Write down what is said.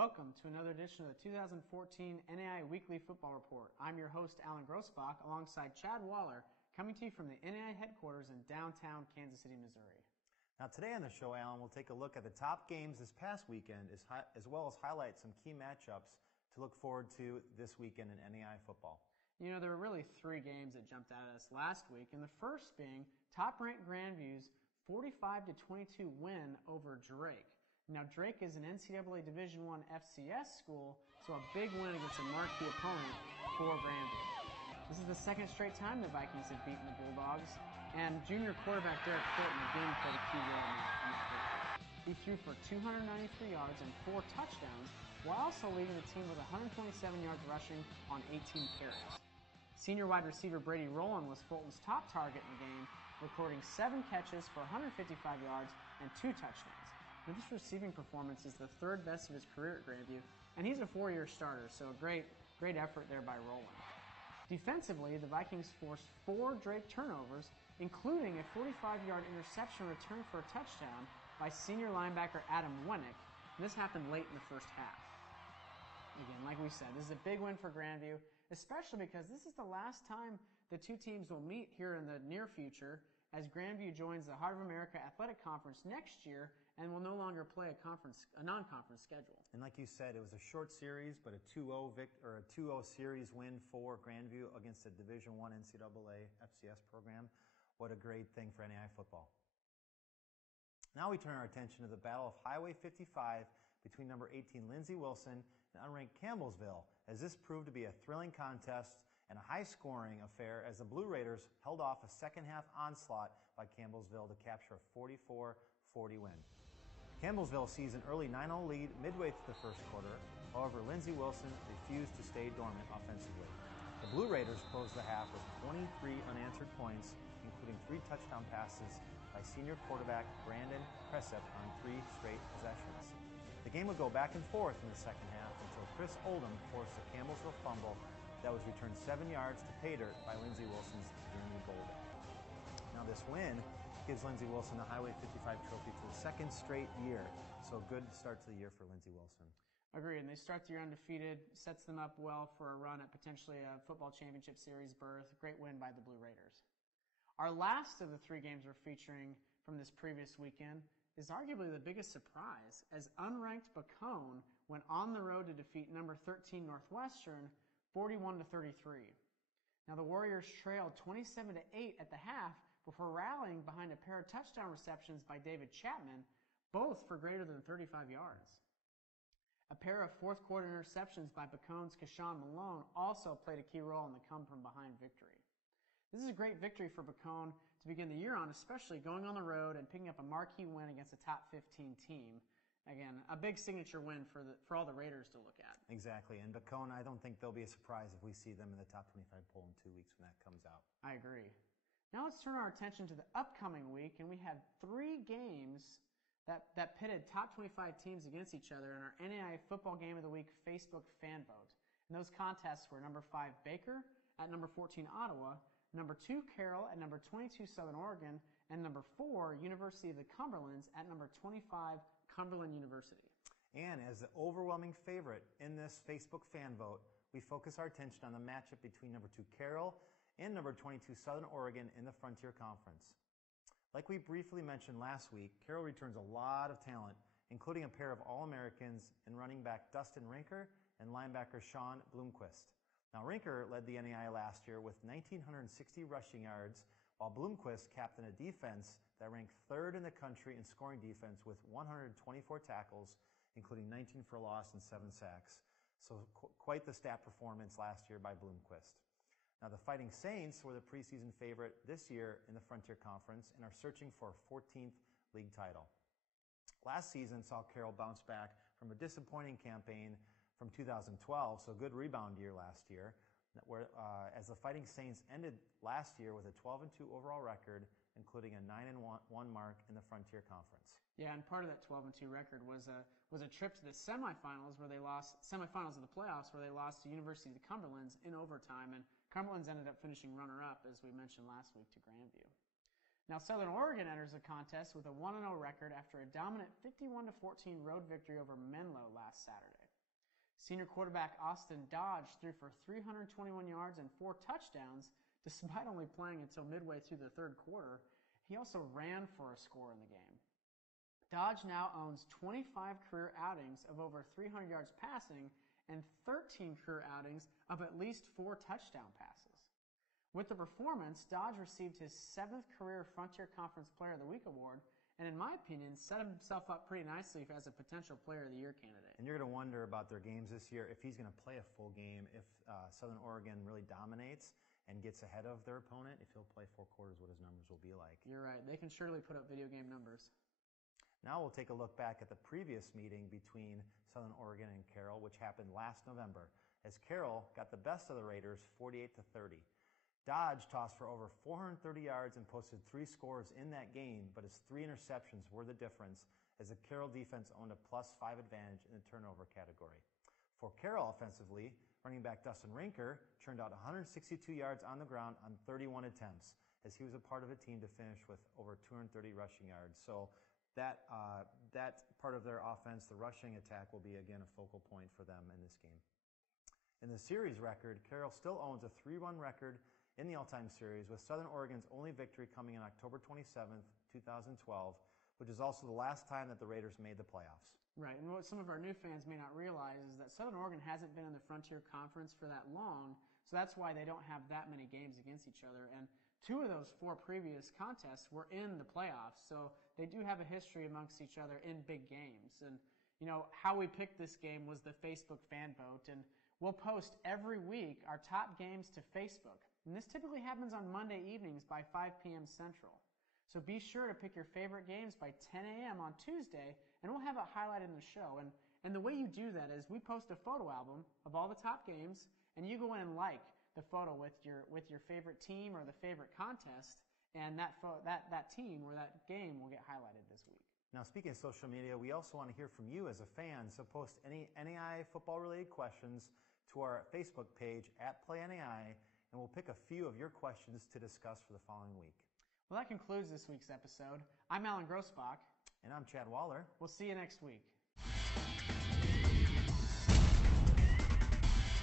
Welcome to another edition of the 2014 NAIA Weekly Football Report. I'm your host, Alan Grossbach, alongside Chad Waller, coming to you from the NAIA headquarters in downtown Kansas City, Missouri. Now today on the show, Alan, we'll take a look at the top games this past weekend, as well as highlight some key matchups to look forward to this weekend in NAIA football. You know, there were really three games that jumped out at us last week, and the first being top-ranked Grandview's 45-22 win over Drake. Now, Drake is an NCAA Division I FCS school, so a big win against a marquee opponent for Grandview. This is the second straight time the Vikings have beaten the Bulldogs, and junior quarterback Derek Thornton again played a key role in that victory. He threw for 293 yards and 4 touchdowns, while also leading the team with 127 yards rushing on 18 carries. Senior wide receiver Brady Rowland was Fulton's top target in the game, recording 7 catches for 155 yards and 2 touchdowns. Now, this receiving performance is the third best of his career at Grandview, and he's a 4-year starter, so a great effort there by Rowland. Defensively, the Vikings forced 4 Drake turnovers, including a 45-yard interception return for a touchdown by senior linebacker Adam Winnick, and this happened late in the first half. Again, like we said, this is a big win for Grandview, especially because this is the last time the two teams will meet here in the near future, as Grandview joins the Heart of America Athletic Conference next year and will no longer play a non-conference schedule. And like you said, it was a short series, but a 2-0 series win for Grandview against a Division I NCAA FCS program. What a great thing for NAIA football. Now we turn our attention to the Battle of Highway 55 between number 18 Lindsey Wilson and unranked Campbellsville, as this proved to be a thrilling contest and a high-scoring affair as the Blue Raiders held off a second-half onslaught by Campbellsville to capture a 44-40 win. Campbellsville sees an early 9-0 lead midway through the first quarter. However, Lindsey Wilson refused to stay dormant offensively. The Blue Raiders closed the half with 23 unanswered points, including 3 touchdown passes by senior quarterback Brandon Crescent on 3 straight possessions. The game would go back and forth in the second half until Chris Oldham forced a Campbellsville fumble that was returned 7 yards to pay dirt by Lindsey Wilson's Jeremy Golden. Now this win gives Lindsey Wilson the Highway 55 trophy for the second straight year, so a good start to the year for Lindsey Wilson. Agreed, and they start the year undefeated, sets them up well for a run at potentially a football championship series berth. Great win by the Blue Raiders. Our last of the 3 games we're featuring from this previous weekend is arguably the biggest surprise, as unranked Bacone went on the road to defeat number 13 Northwestern 41-33. Now the Warriors trailed 27-8 at the half before rallying behind a pair of touchdown receptions by David Chapman, both for greater than 35 yards. A pair of fourth-quarter interceptions by Bacone's Keshawn Malone also played a key role in the come-from-behind victory. This is a great victory for Bacone to begin the year on, especially going on the road and picking up a marquee win against a top 15 team. Again, a big signature win for all the Raiders to look at. Exactly, and Bacone, I don't think they'll be a surprise if we see them in the top 25 poll in 2 weeks when that comes out. I agree. Now let's turn our attention to the upcoming week, and we have 3 games that pitted top 25 teams against each other in our NAIA Football Game of the Week Facebook fan vote. And those contests were number 5 Baker at number 14 Ottawa, number 2 Carroll at number 22 Southern Oregon, and number 4 University of the Cumberlands at number 25 Cumberland University. And as the overwhelming favorite in this Facebook fan vote, we focus our attention on the matchup between number 2 Carroll and number 22 Southern Oregon in the Frontier Conference. Like we briefly mentioned last week, Carroll returns a lot of talent, including a pair of All-Americans in running back Dustin Rinker and linebacker Sean Bloomquist. Now, Rinker led the NAIA last year with 1,960 rushing yards, while Bloomquist captained a defense that ranked 3rd in the country in scoring defense with 124 tackles, including 19 for loss and 7 sacks. So quite the stat performance last year by Bloomquist. Now, the Fighting Saints were the preseason favorite this year in the Frontier Conference and are searching for a 14th league title. Last season saw Carroll bounce back from a disappointing campaign from 2012, so a good rebound year last year, as the Fighting Saints ended last year with a 12-2 overall record, including a 9-1 mark in the Frontier Conference. Yeah, and part of that 12-2 record was a trip to the semifinals of the playoffs, where they lost to University of the Cumberlands in overtime, and Cumberlands ended up finishing runner-up, as we mentioned last week, to Grandview. Now, Southern Oregon enters the contest with a 1-0 record after a dominant 51-14 road victory over Menlo last Saturday. Senior quarterback Austin Dodge threw for 321 yards and 4 touchdowns, despite only playing until midway through the third quarter. He also ran for a score in the game. Dodge now owns 25 career outings of over 300 yards passing and 13 career outings of at least 4 touchdown passes. With the performance, Dodge received his 7th career Frontier Conference Player of the Week award, and in my opinion, set himself up pretty nicely as a potential Player of the Year candidate. And you're going to wonder about their games this year, if he's going to play a full game, if Southern Oregon really dominates and gets ahead of their opponent, if he'll play 4 quarters, what his numbers will be like. You're right. They can surely put up video game numbers. Now we'll take a look back at the previous meeting between Southern Oregon and Carroll, which happened last November, as Carroll got the best of the Raiders 48-30. Dodge tossed for over 430 yards and posted 3 scores in that game, but his 3 interceptions were the difference, as the Carroll defense owned a +5 advantage in the turnover category. For Carroll offensively, running back Dustin Rinker churned out 162 yards on the ground on 31 attempts, as he was a part of a team to finish with over 230 rushing yards. So that part of their offense, the rushing attack, will be again a focal point for them in this game. In the series record, Carroll still owns a 3-1 record in the all-time series, with Southern Oregon's only victory coming on October 27th, 2012, which is also the last time that the Raiders made the playoffs. Right, and what some of our new fans may not realize is that Southern Oregon hasn't been in the Frontier Conference for that long, so that's why they don't have that many games against each other. And 2 of those 4 previous contests were in the playoffs, so they do have a history amongst each other in big games. And, you know, how we picked this game was the Facebook fan vote, and we'll post every week our top games to Facebook. And this typically happens on Monday evenings by 5 p.m. Central. So be sure to pick your favorite games by 10 a.m. on Tuesday, and we'll have it highlighted in the show. And the way you do that is we post a photo album of all the top games, and you go in and like the photo with your favorite team or the favorite contest, and that team or that game will get highlighted this week. Now, speaking of social media, we also want to hear from you as a fan, so post any NAIA football-related questions to our Facebook page @PlayNAIA, and we'll pick a few of your questions to discuss for the following week. Well, that concludes this week's episode. I'm Alan Grossbach. And I'm Chad Waller. We'll see you next week.